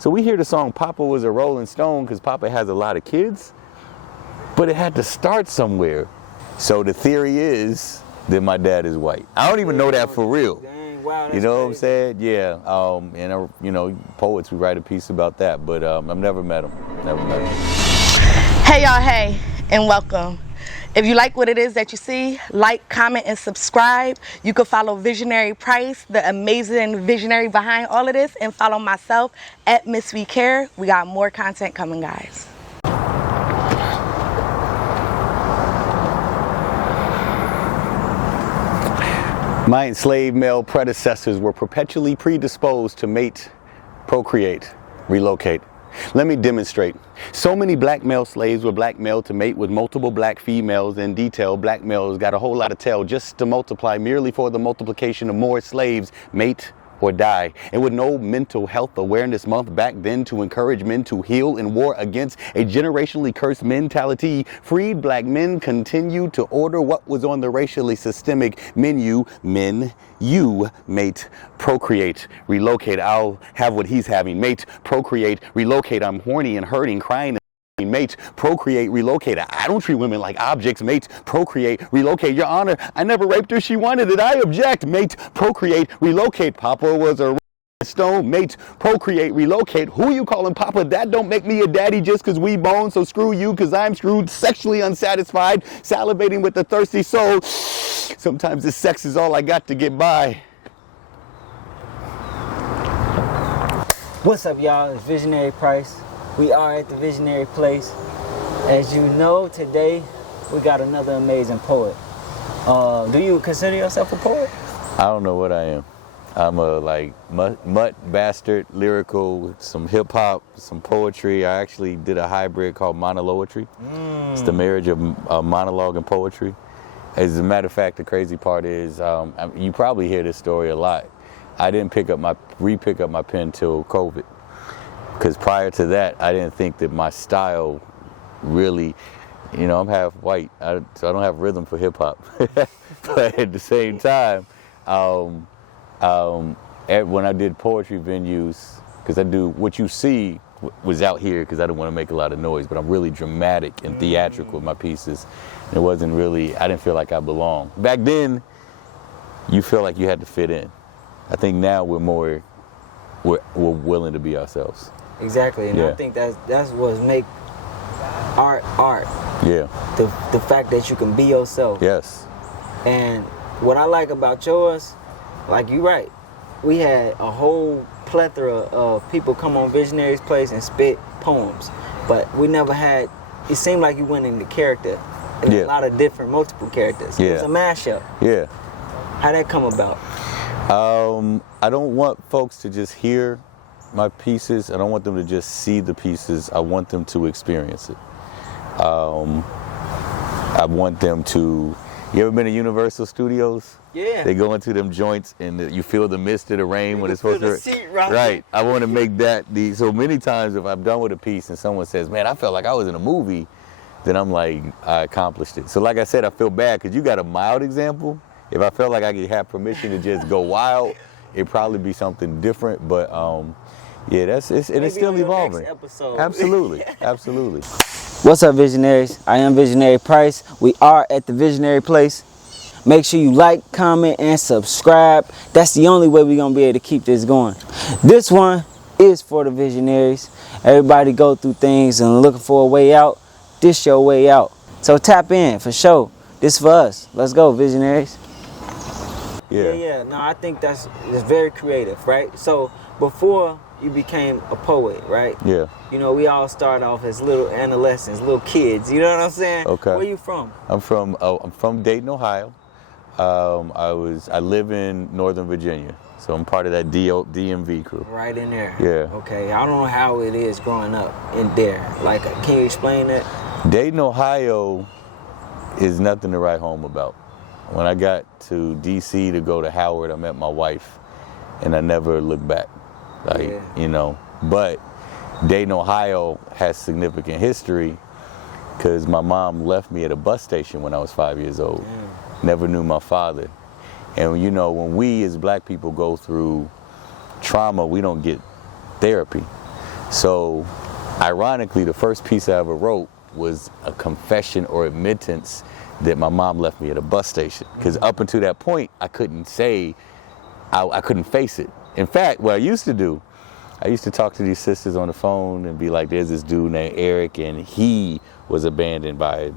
So we hear the song Papa was a Rolling Stone because Papa has a lot of kids, but it had to start somewhere. So the theory is that my dad is white. I don't even know that for real. Dang, wow, that's You know what I'm crazy. saying? Yeah. And you know, poets, we write a piece about that, but I've never met him. Never met him. Hey y'all, hey, and welcome. If you like what it is that you see, like, comment, and subscribe. You can follow Visionary Price, the amazing visionary behind all of this, and follow myself at Miss We Care. We got more content coming, guys. My enslaved male predecessors were perpetually predisposed to mate, procreate, relocate. Let me demonstrate. So many black male slaves were blackmailed to mate with multiple black females. In detail, black males got a whole lot of tail just to multiply merely for the multiplication of more slaves, mate or die. And with no mental health awareness month back then to encourage men to heal in war against a generationally cursed mentality, freed black men continued to order what was on the racially systemic menu. Men, you, mate, procreate, relocate. I'll have what he's having. Mate, procreate, relocate. I'm horny and hurting, crying. Mate, procreate, relocate. I don't treat women like objects. Mate, procreate, relocate. Your Honor, I never raped her. She wanted it. I object. Mate, procreate, relocate. Papa was a stone. Mate, procreate, relocate. Who you calling Papa? That don't make me a daddy just because we bone. So screw you because I'm screwed, sexually unsatisfied, salivating with a thirsty soul. Sometimes this sex is all I got to get by. What's up, y'all? It's Visionary Price. We are at the Visionary Place. As you know, today we got another amazing poet. Do you consider yourself a poet? I don't know what I am. I'm a mutt bastard, lyrical, with some hip hop, some poetry. I actually did a hybrid called monoloetry. It's the marriage of monologue and poetry. As a matter of fact, the crazy part is, you probably hear this story a lot. I didn't re-pick up my pen till COVID. Because prior to that, I didn't think that my style really, you know, I'm half white, so I don't have rhythm for hip hop. But at the same time, when I did poetry venues, because I do, what you see was out here because I didn't want to make a lot of noise, but I'm really dramatic and theatrical with my pieces. And it wasn't really, I didn't feel like I belonged. Back then, you feel like you had to fit in. I think now we're willing to be ourselves. Exactly, and I think that's what make art. Yeah. The fact that you can be yourself. Yes. And what I like about yours, like you right, we had a whole plethora of people come on Visionary's Place and spit poems, but we never had. It seemed like you went into character, and a lot of different, multiple characters. It was a mashup. Yeah. How'd that come about? I don't want folks to just hear my pieces. I don't want them to just see the pieces. I want them to experience it. I want them to, you ever been to Universal Studios? Yeah. They go into them joints and you feel the mist of the rain when it's supposed to. Seat right. Right. I want to make that so many times if I'm done with a piece and someone says, man, I felt like I was in a movie, then I'm like, I accomplished it. So like I said, I feel bad because you got a mild example. If I felt like I could have permission to just go wild, it'd probably be something different. But yeah, it's still evolving. Next episode. Absolutely, absolutely. What's up, Visionaries? I am Visionary Price. We are at the Visionary Place. Make sure you like, comment, and subscribe. That's the only way we're gonna be able to keep this going. This one is for the Visionaries. Everybody go through things and looking for a way out. This your way out. So tap in for sure. This for us. Let's go, Visionaries. Yeah. No, I think it's very creative, right? So before you became a poet, right? Yeah. You know, we all start off as little adolescents, little kids. You know what I'm saying? Okay. Where you from? I'm from Dayton, Ohio. I live in Northern Virginia, so I'm part of that DMV crew. Right in there. Yeah. Okay. I don't know how it is growing up in there. Like, can you explain that? Dayton, Ohio is nothing to write home about. When I got to DC to go to Howard, I met my wife, and I never looked back. You know, but Dayton, Ohio has significant history because my mom left me at a bus station when I was 5 years old. Never knew my father. And you know, when we as black people go through trauma, we don't get therapy. So, ironically, the first piece I ever wrote was a confession or admittance that my mom left me at a bus station. Because up until that point, I couldn't say, I couldn't face it. In fact, what I used to do, I used to talk to these sisters on the phone and be like, there's this dude named Eric, and he was abandoned by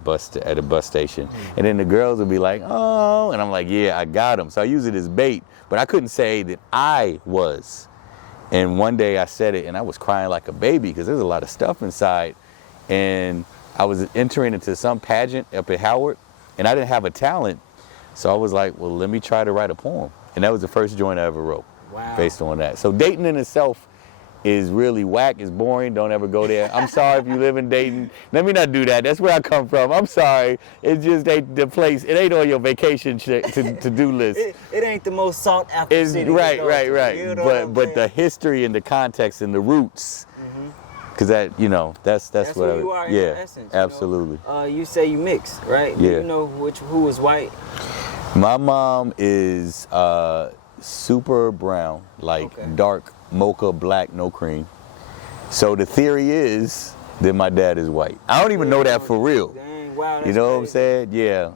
at a bus station. And then the girls would be like, oh, and I'm like, yeah, I got him. So I use it as bait, but I couldn't say that I was. And one day I said it, and I was crying like a baby because there's a lot of stuff inside. And I was entering into some pageant up at Howard, and I didn't have a talent. So I was like, well, let me try to write a poem. And that was the first joint I ever wrote. Wow. Based on that. So Dayton in itself is really whack, it's boring, don't ever go there. I'm sorry if you live in Dayton. Let me not do that, that's where I come from. I'm sorry, it just ain't the place, it ain't on your vacation to-do list. It ain't the most sought after city. Right. You know But the history and the context and the roots, because that, you know, that's what what you are in yeah, your essence. absolutely. You know? You say you mixed, right? Do Yeah. you know who was white? My mom is super brown, like dark mocha, black, no cream. So the theory is that my dad is white. I don't even know that for real. Dang, wow, you know what I'm saying? Yeah.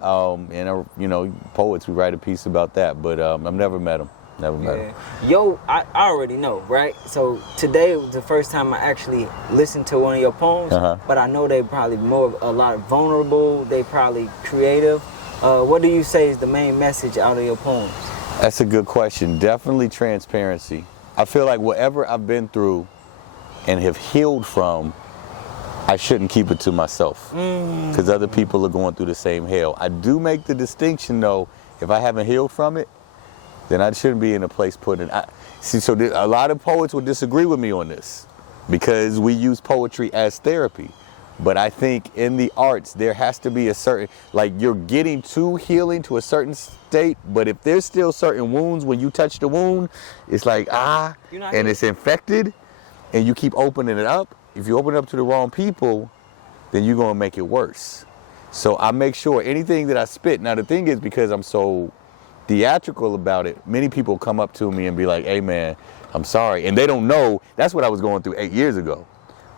And you know, poets, we write a piece about that, but I've never met him. Never met him. Yo, I already know, right? So today was the first time I actually listened to one of your poems, but I know they probably a lot vulnerable. They probably creative. What do you say is the main message out of your poems? That's a good question. Definitely transparency. I feel like whatever I've been through and have healed from, I shouldn't keep it to myself because other people are going through the same hell. I do make the distinction though, if I haven't healed from it, then I shouldn't be in a place putting it. See, so a lot of poets will disagree with me on this because we use poetry as therapy. But I think in the arts, there has to be a certain, like you're getting to healing to a certain state, but if there's still certain wounds, when you touch the wound, it's like, and it's infected, and you keep opening it up. If you open it up to the wrong people, then you're gonna make it worse. So I make sure anything that I spit, now the thing is, because I'm so theatrical about it, many people come up to me and be like, hey man, I'm sorry. And they don't know, that's what I was going through 8 years ago.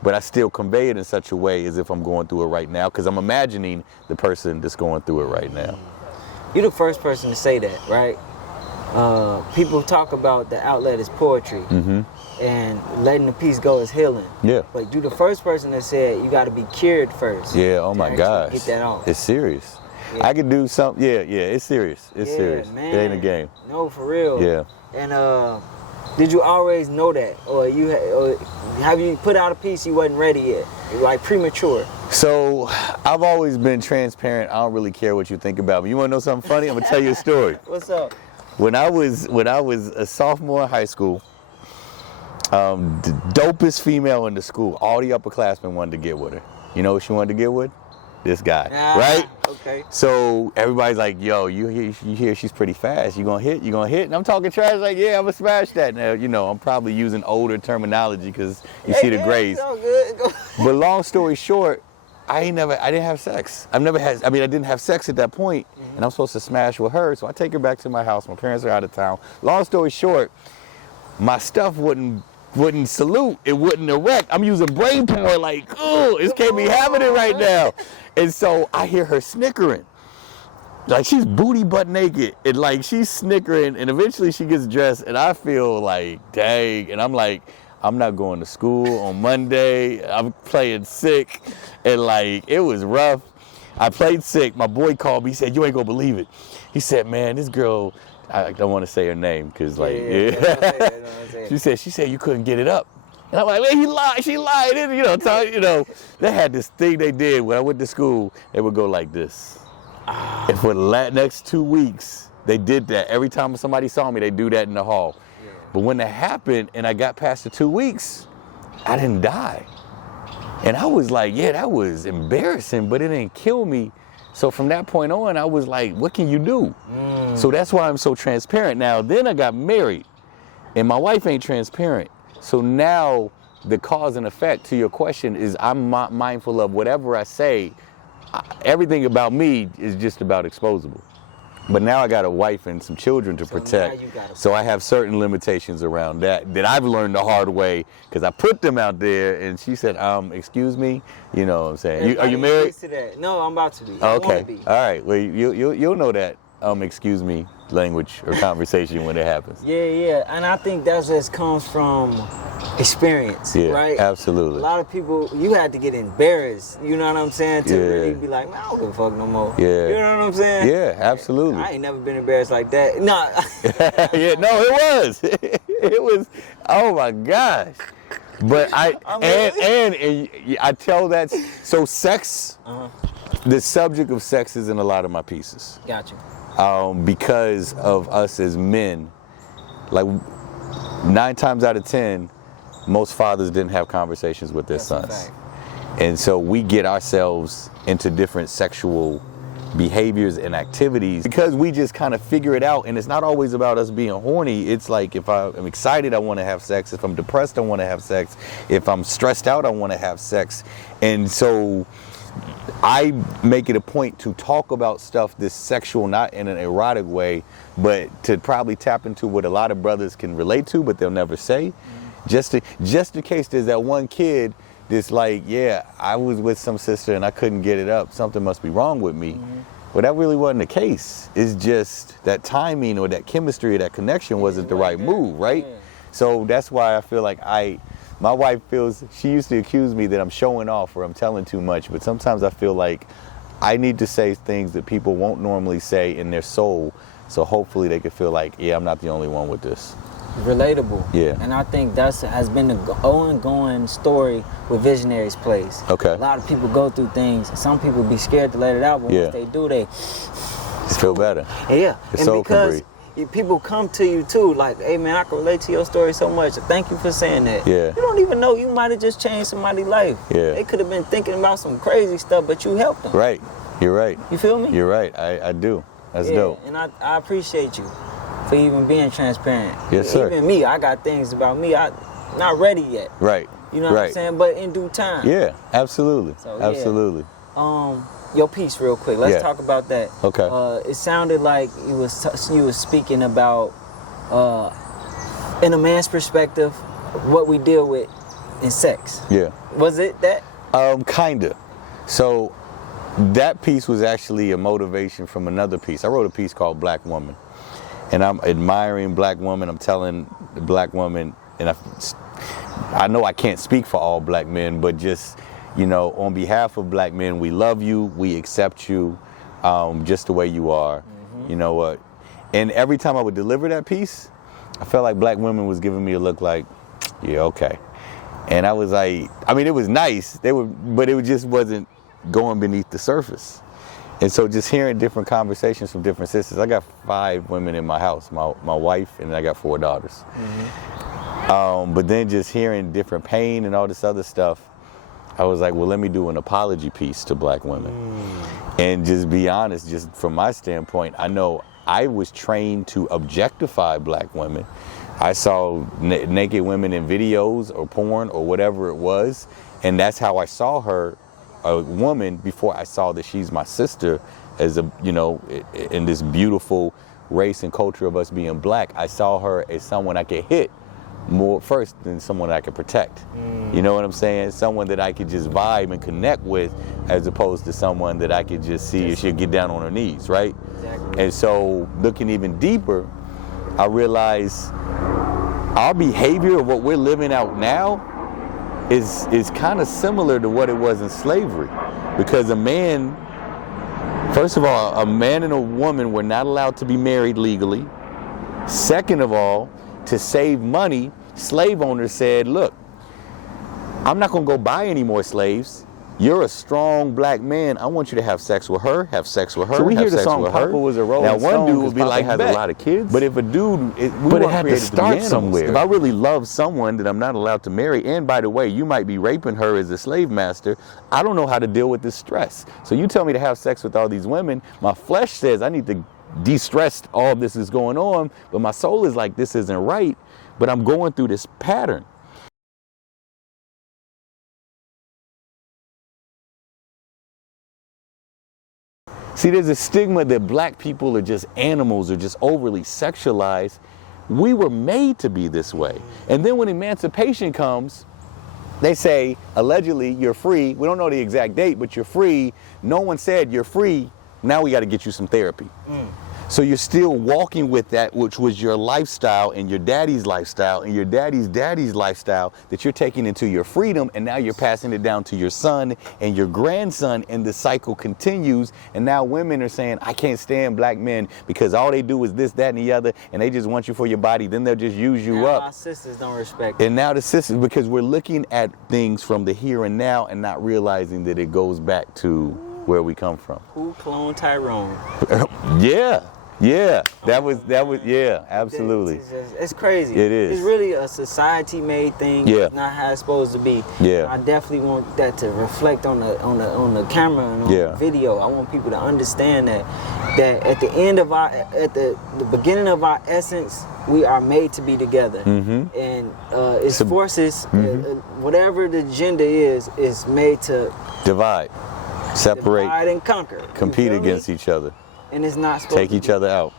But I still convey it in such a way as if I'm going through it right now, because I'm imagining the person that's going through it right now. You're the first person to say that, right? People talk about the outlet as poetry, and letting the piece go is healing. Yeah. But you're the first person that said you got to be cured first. Yeah, oh my gosh. Get that off. It's serious. Yeah. I could do something, it's serious. It's serious. Man. It ain't a game. No, for real. Yeah. And did you always know that, or have you put out a piece you wasn't ready yet, like premature? So I've always been transparent. I don't really care what you think about me. You want to know something funny? I'm gonna tell you a story. What's up? When I was a sophomore in high school, the dopest female in the school, all the upperclassmen wanted to get with her. You know who she wanted to get with? This guy, right? Okay. So everybody's like, yo, you hear she's pretty fast. You gonna hit? And I'm talking trash like, yeah, I'm gonna smash that. Now, you know, I'm probably using older terminology because you see the grades. So good. But long story short, I didn't have sex. I didn't have sex at that point, and I'm supposed to smash with her. So I take her back to my house. My parents are out of town. Long story short, my stuff wouldn't salute, it wouldn't erect. I'm using brain power like, oh, it can't be happening right now. And so I hear her snickering. Like she's booty butt naked and like she's snickering, and eventually she gets dressed and I feel like, dang. And I'm like, I'm not going to school on Monday. I'm playing sick. And like, it was rough. I played sick. My boy called me. He said, you ain't gonna believe it. He said, man, this girl, I don't want to say her name because like, she said you couldn't get it up. And I'm like, man, he lied. She lied. And, you know, they had this thing they did when I went to school. They would go like this. And for the next 2 weeks, they did that. Every time somebody saw me, they do that in the hall. Yeah. But when that happened and I got past the 2 weeks, I didn't die. And I was like, yeah, that was embarrassing, but it didn't kill me. So from that point on, I was like, what can you do? So that's why I'm so transparent. Now, then I got married, and my wife ain't transparent. So now the cause and effect to your question is I'm mindful of whatever I say. Everything about me is just about exposable. But now I got a wife and some children to protect. So I have certain limitations around that I've learned the hard way, because I put them out there and she said, excuse me, you know what I'm saying? Are you married? To that. No, I'm about to be. Okay. All right. Well, you'll know that excuse me language or conversation when it happens. Yeah. And I think that just comes from experience, right? Absolutely. A lot of people, you had to get embarrassed, you know what I'm saying, to really be like, man, I don't give a fuck no more. Yeah. You know what I'm saying? Yeah, absolutely. I ain't never been embarrassed like that. No. Yeah, no, it was. It was, oh my gosh. But I tell that, so sex, the subject of sex is in a lot of my pieces. Gotcha. Because of us as men, like 9 times out of 10, most fathers didn't have conversations with their sons. And so we get ourselves into different sexual behaviors and activities because we just kind of figure it out. And it's not always about us being horny. It's like, if I'm excited, I want to have sex. If I'm depressed, I want to have sex. If I'm stressed out, I want to have sex. And so I make it a point to talk about stuff that's sexual, not in an erotic way, but to probably tap into what a lot of brothers can relate to, but they'll never say. Just in case there's that one kid that's like, yeah, I was with some sister and I couldn't get it up. Something must be wrong with me. Well, that really wasn't the case. It's just that timing or that chemistry or that connection wasn't the right move, right? So that's why I feel like my wife feels, she used to accuse me that I'm showing off or I'm telling too much, but sometimes I feel like I need to say things that people won't normally say in their soul, so hopefully they can feel like, yeah, I'm not the only one with this. Relatable. Yeah. And I think that has been the ongoing story with Visionaries Place. Okay. A lot of people go through things. Some people be scared to let it out, but once they do, they feel better. Yeah. Your and soul because can breathe. People come to you too, like, hey man, I can relate to your story so much. Thank you for saying that. Yeah. You don't even know, you might have just changed somebody's life. Yeah. They could have been thinking about some crazy stuff, but you helped them. Right. You're right. You feel me? You're right. I do. That's dope. And I appreciate you for even being transparent. Yes, sir. Even me, I got things about me, I not ready yet. Right. You know what I'm saying? But in due time. Yeah, absolutely. So, absolutely. Your piece real quick. Let's talk about that. Okay. It sounded like you was speaking about in a man's perspective what we deal with in sex. Yeah. Was it that? Kinda. So that piece was actually a motivation from another piece. I wrote a piece called Black Woman. And I'm admiring Black women. I'm telling the Black woman, and I know I can't speak for all Black men, but just, you know, on behalf of Black men, we love you, we accept you, just the way you are. You know what? And every time I would deliver that piece, I felt like Black women was giving me a look like, yeah, okay. And I was like, I mean, it was nice, but it just wasn't going beneath the surface. And so just hearing different conversations from different sisters, I got 5 women in my house, my wife, and I got 4 daughters. But then just hearing different pain and all this other stuff, I was like, well, let me do an apology piece to Black women. And just be honest, just from my standpoint, I know I was trained to objectify Black women. I saw naked women in videos or porn or whatever it was, and that's how I saw her, a woman, before I saw that she's my sister, as a, you know, in this beautiful race and culture of us being Black. I saw her as someone I could hit more first than someone I could protect. You know what I'm saying? Someone that I could just vibe and connect with, as opposed to someone that I could just see if she'll get down on her knees, right? Exactly. And so looking even deeper, I realized our behavior of what we're living out now is kind of similar to what it was in slavery. Because a man, first of all, a man and a woman were not allowed to be married legally. Second of all, to save money, slave owners said, look, I'm not gonna go buy any more slaves. You're a strong Black man. I want you to have sex with her, have sex with her. So we hear the song Papa was a Rolling Stone. Now one dude would be like, has a lot of kids. But if a dude, but it had to start somewhere. If I really love someone that I'm not allowed to marry, and by the way, you might be raping her as a slave master, I don't know how to deal with this stress. So you tell me to have sex with all these women, my flesh says I need to de-stress all this is going on, but my soul is like, this isn't right, but I'm going through this pattern. See, there's a stigma that black people are just animals or just overly sexualized. We were made to be this way. And then when emancipation comes, they say, allegedly, you're free. We don't know the exact date, but you're free. No one said you're free. Now we got to get you some therapy. So you're still walking with that, which was your lifestyle and your daddy's lifestyle and your daddy's lifestyle that you're taking into your freedom, and now you're passing it down to your son and your grandson, and the cycle continues. And now women are saying, I can't stand black men because all they do is this, that, and the other, and they just want you for your body. Then they'll just use you up. Our sisters don't respect it. And now the sisters, because we're looking at things from the here and now and not realizing that it goes back to where we come from. Who cloned Tyrone? Yeah, that was, yeah, absolutely. It's crazy. It is. It's really a society-made thing. Yeah. It's not how it's supposed to be. Yeah. I definitely want that to reflect on the camera and on the video. I want people to understand that at the end of at the beginning of our essence, we are made to be together. And it's forces, whatever the agenda is made to divide, separate, divide and conquer, compete against each other. And it's not supposed take to each other out.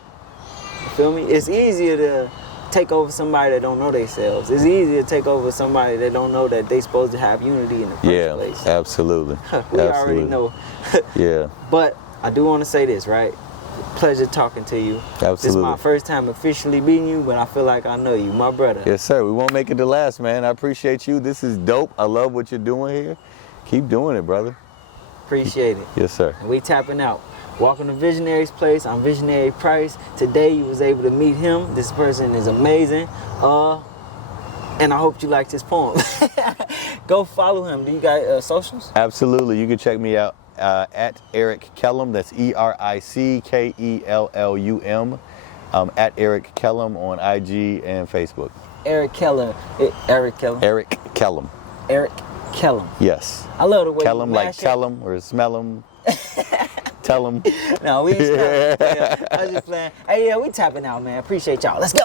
You feel me? It's easier to take over somebody that don't know themselves. It's easier to take over somebody that don't know that they supposed to have unity in the first place. Yeah, absolutely. We already know. Yeah. But I do want to say this, right? Pleasure talking to you. Absolutely. This is my first time officially meeting you, but I feel like I know you, my brother. Yes, sir. We won't make it the last, man. I appreciate you. This is dope. I love what you're doing here. Keep doing it, brother. Appreciate it. Yes, sir. And we tapping out. Welcome to Visionary's Place. I'm Visionary Price. Today you was able to meet him. This person is amazing. And I hope you liked his poem. Go follow him. Do you got socials? Absolutely. You can check me out at Eric Kellum. That's ERICKELLUM. At Eric Kellum on IG and Facebook. Eric Kellum. Eric Kellum. Eric Kellum. Eric Kellum. Yes. I love the way Kellum, you like tell him or smell him. Tell him. No, we ain't I was just playing. Hey, yeah, we tapping out, man. Appreciate y'all. Let's go.